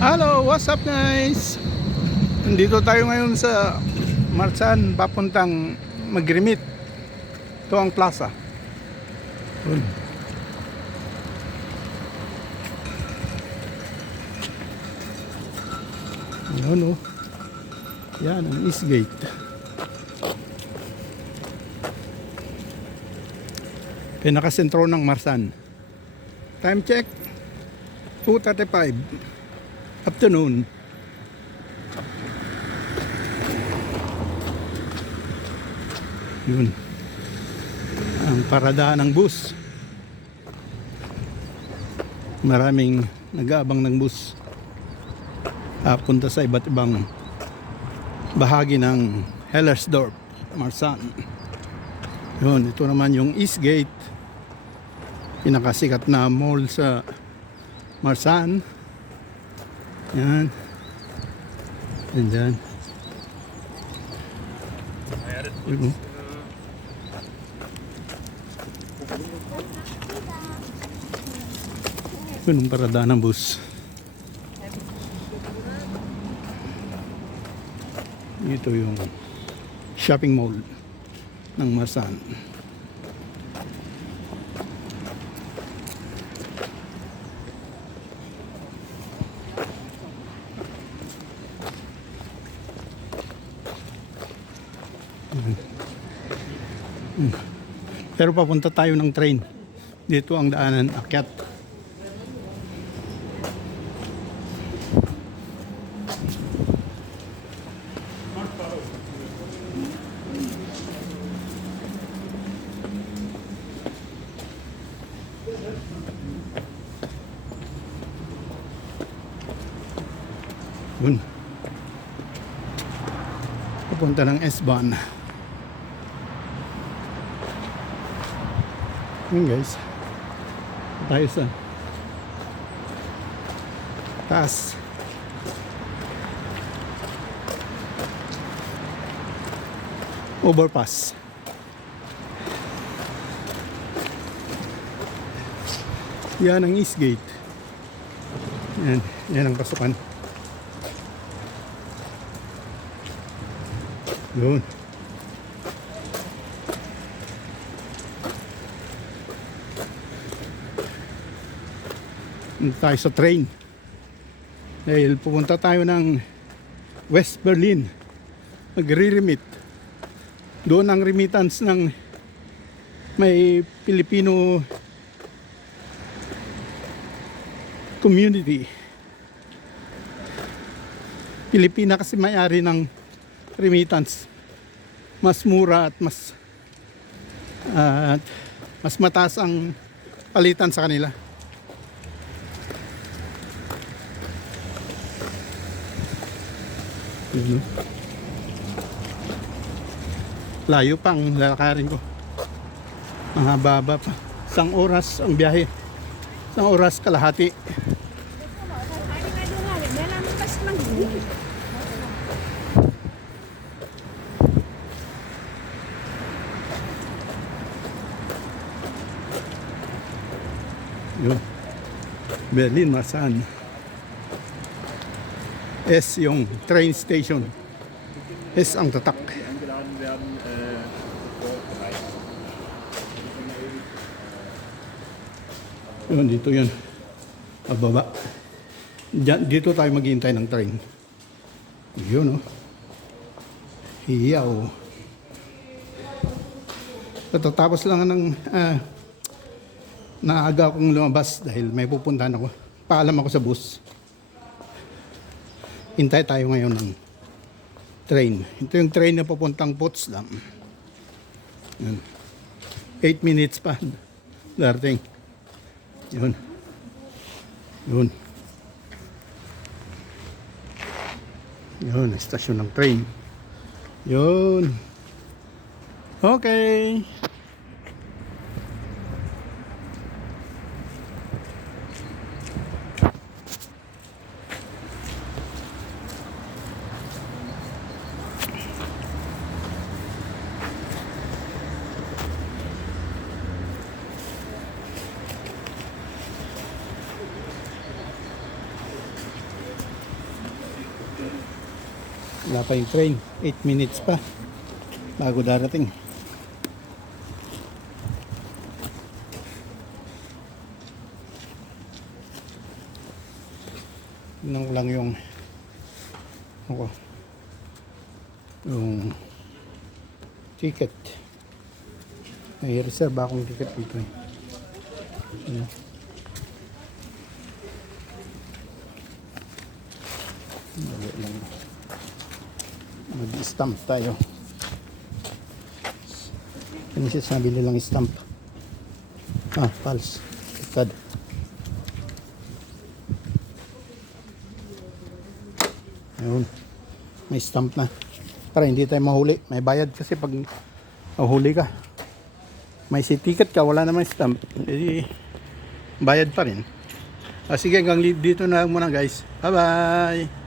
Hello, what's up guys? Nandito tayo ngayon sa Marsan, papuntang Magrimit. Ito ang plaza. Yun. Yan o. Yan ang East Gate. Pinakasentro ng Marsan. Time check 2:35 afternoon. Yun ang paradaan ng bus. Maraming nag-aabang ng bus punta sa iba't ibang bahagi ng Hellersdorf, Marsan. Yun, ito naman yung East Gate, pinakasikat na mall sa Marsan. Yan. Yan dyan. Yun. Yun ang paradaan ng bus. Ito yung shopping mall ng Marsan. Pero papunta tayo ng train. Dito ang daanan, akyat. Yun. Papunta ng S-Bahn. Yun guys, tayo sa taas. Overpass. Yan ang East Gate. Yan ang pasukan. Yun. Tayo sa train dahil pupunta tayo ng West Berlin, magre-remit doon ang remittance ng may Filipino community. Pilipina kasi may-ari ng remittance, mas mura at mas mataas ang palitan sa kanila. Layo pang lalakarin ko, mahaba pa. 1 oras ang biyahe, 1 oras kalahati. Yun, Berlin, Marsan. S yung train station. S ang tatak. Yun, dito yun. Pababa. Dito tayo maghihintay ng train. Yun, oh. Hiyaw. Tatapos lang ng naaga akong lumabas dahil may pupuntahan ako. Paalam ako sa bus. Hintay tayo ngayon ng train. Ito yung train na papuntang Potsdam. 8 minutes pa darating. Yun. Yun. Yun, istasyon ng train. Yun. Okay. Wala pa yung train. 8 minutes pa bago darating. Tingnan ko lang yung yung ticket. May reserve akong ticket dito eh. Ayan. Dali lang. Mag-stamp tayo. Kanisis nabili lang stamp. Pals. Tikad. Ayun. May stamp na. Para hindi tayo mahuli. May bayad kasi pag mahuli ka. May ticket ka, wala namang stamp. Eh, bayad pa rin. Sige, hanggang dito na muna guys. Bye-bye!